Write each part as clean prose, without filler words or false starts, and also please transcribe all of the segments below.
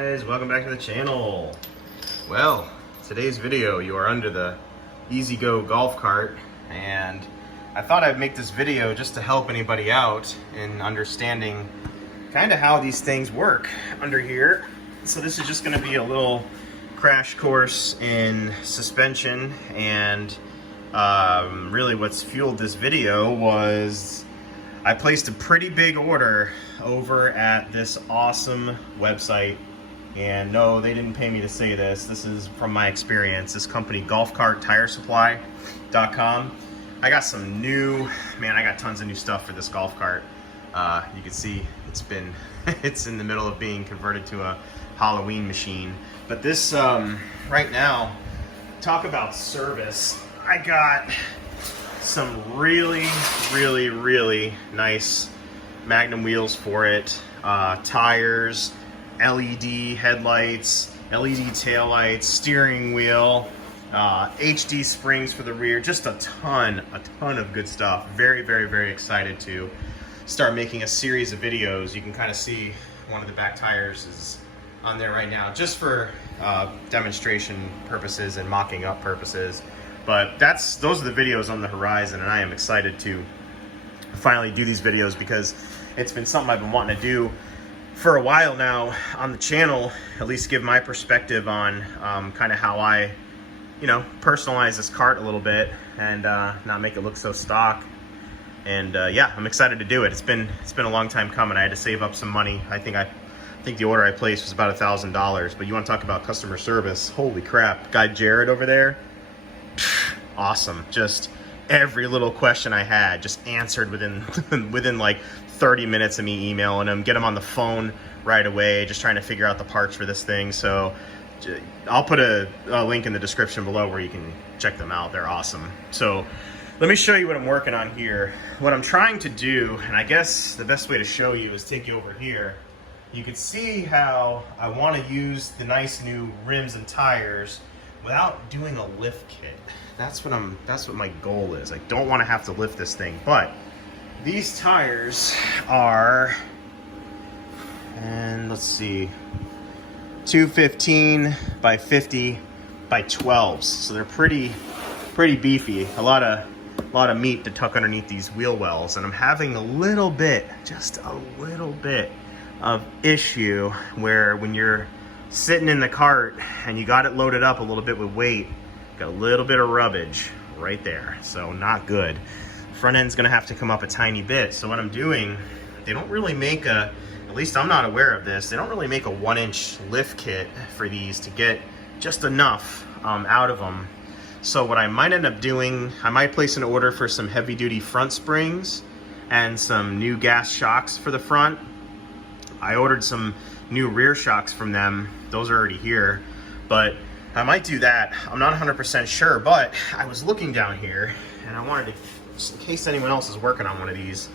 guys, welcome back to the channel. Well, today's video you are under the EZGO golf cart, and I thought I'd make this video just to help anybody out in understanding kind of how these things work under here. So this is just going to be a little crash course in suspension, and really what's fueled this video was I placed a pretty big order over at this awesome website, and no, they didn't pay me to say this. This is from my experience. This company, golfcarttiresupply.com. I got some new, I got tons of new stuff for this golf cart. You can see it's in the middle of being converted to a Halloween machine. But this, right now, talk about service. I got some really nice Magnum wheels for it, tires, LED headlights, LED taillights, steering wheel, HD springs for the rear, just a ton of good stuff. Very excited to start making a series of videos. You can kind of see one of the back tires is on there right now, just for demonstration purposes and mocking up purposes. But those are the videos on the horizon, and I am excited to finally do these videos because it's been something I've been wanting to do for a while now on the channel, at least give my perspective on kind of how I, personalize this cart a little bit and not make it look so stock. And yeah, I'm excited to do it. It's been a long time coming. I had to save up some money. I think the order I placed was about $1,000. But you want to talk about customer service? Holy crap! Guy Jared over there, awesome. Just every little question I had just answered within like 30 minutes of me emailing him, get him on the phone right away, just trying to figure out the parts for this thing. So I'll put a link in the description below where you can check them out. They're awesome. So let me show you what I'm working on here. What I'm trying to do, and I guess the best way to show you is take you over here. You can see how I want to use the nice new rims and tires without doing a lift kit. That's what my goal is. I don't want to have to lift this thing, but these tires are, and let's see, 215 by 50 by 12s. So they're pretty beefy. A lot of meat to tuck underneath these wheel wells, and I'm having just a little bit of issue where when you're sitting in the cart and you got it loaded up a little bit with weight, got a little bit of rubbage right there. So not good. Front end's gonna have to come up a tiny bit. So what I'm doing, they don't really make at least I'm not aware of this, they don't really make a 1-inch lift kit for these to get just enough out of them. So what I might end up doing, I might place an order for some heavy duty front springs and some new gas shocks for the front. I ordered some new rear shocks from them. Those are already here, but I might do that. I'm not 100% sure, but I was looking down here and I wanted to, just in case anyone else is working on one of these,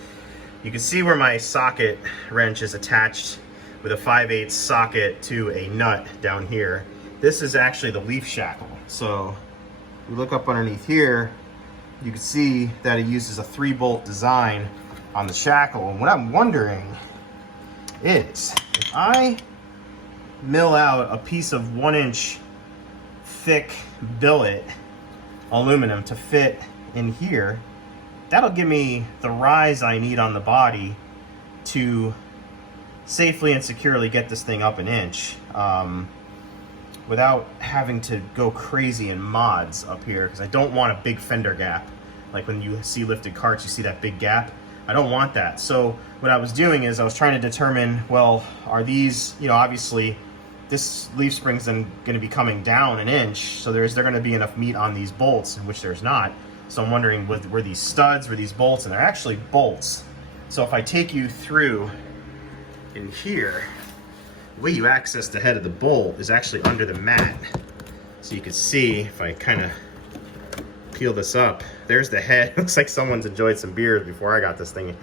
you can see where my socket wrench is attached with a 5/8 socket to a nut down here. This is actually the leaf shackle. So you look up underneath here, you can see that it uses a 3-bolt design on the shackle. And what I'm wondering is, if I mill out a piece of 1-inch thick billet aluminum to fit in here, that'll give me the rise I need on the body to safely and securely get this thing up an inch without having to go crazy in mods up here, because I don't want a big fender gap. Like when you see lifted carts, you see that big gap. I don't want that. So what I was doing is I was trying to determine, well, are these, obviously this leaf spring's then going to be coming down an inch, so is there going to be enough meat on these bolts, in which there's not. So I'm wondering, were these studs, were these bolts? And they're actually bolts. So if I take you through in here, the way you access the head of the bolt is actually under the mat. So you can see, if I kind of peel this up, there's the head. Looks like someone's enjoyed some beers before I got this thing.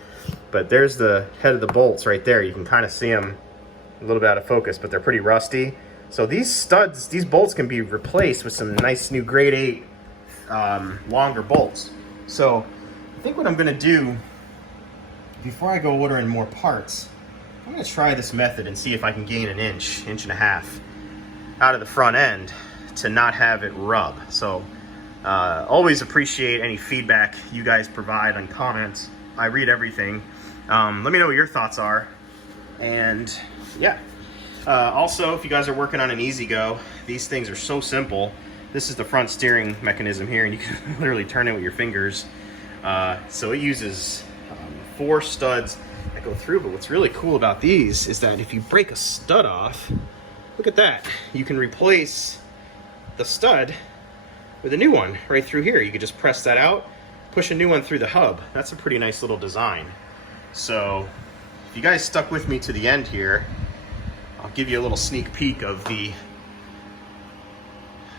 But there's the head of the bolts right there. You can kind of see them a little bit out of focus, but they're pretty rusty. So these studs, these bolts can be replaced with some nice new grade 8 longer bolts. So I think what I'm gonna do before I go ordering more parts I'm gonna try this method and see if I can gain an inch and a half out of the front end to not have it rub. So always appreciate any feedback you guys provide on comments. I read everything. Let me know what your thoughts are. And yeah, also if you guys are working on an EZGO, these things are so simple. This is the front steering mechanism here, and you can literally turn it with your fingers. So it uses 4 studs that go through, but what's really cool about these is that if you break a stud off, look at that, you can replace the stud with a new one right through here. You could just press that out, push a new one through the hub. That's a pretty nice little design. So if you guys stuck with me to the end here, I'll give you a little sneak peek of the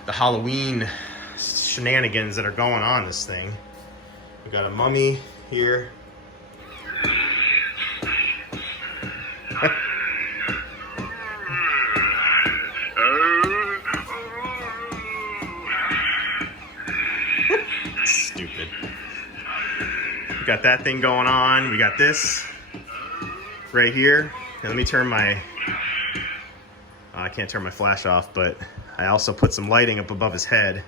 Halloween shenanigans that are going on this thing. We got a mummy here. Stupid. We got that thing going on. We got this right here. And let me turn my, I can't turn my flash off, but I also put some lighting up above his head.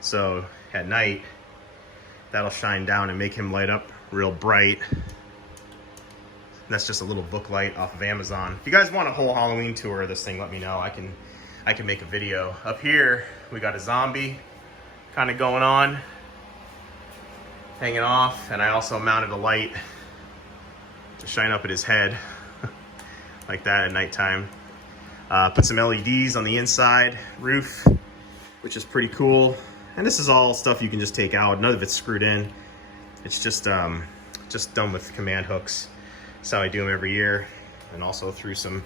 So at night, that'll shine down and make him light up real bright. That's just a little book light off of Amazon. If you guys want a whole Halloween tour of this thing, let me know. I can make a video. Up here, we got a zombie kind of going on, hanging off, and I also mounted a light to shine up at his head like that at nighttime. Put some LEDs on the inside roof, which is pretty cool. And this is all stuff you can just take out. None of it's screwed in. It's just done with command hooks. That's how I do them every year. And also threw some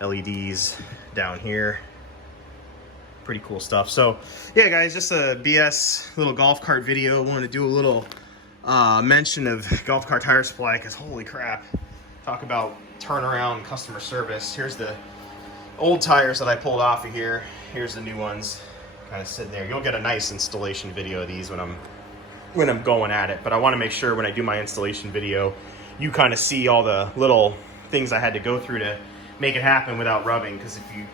LEDs down here. Pretty cool stuff. So yeah, guys, just a BS little golf cart video. Wanted to do a little mention of Golf Cart Tire Supply, because holy crap, talk about turnaround customer service. Here's the old tires that I pulled off of here. Here's the new ones kind of sitting there. You'll get a nice installation video of these when I'm going at it, but I want to make sure when I do my installation video you kind of see all the little things I had to go through to make it happen without rubbing. Because if you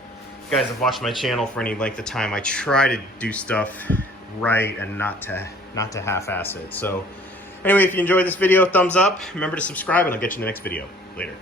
guys have watched my channel for any length of time, I try to do stuff right and not to half-ass it. So anyway, if you enjoyed this video, thumbs up. Remember to subscribe, and I'll get you in the next video. Later.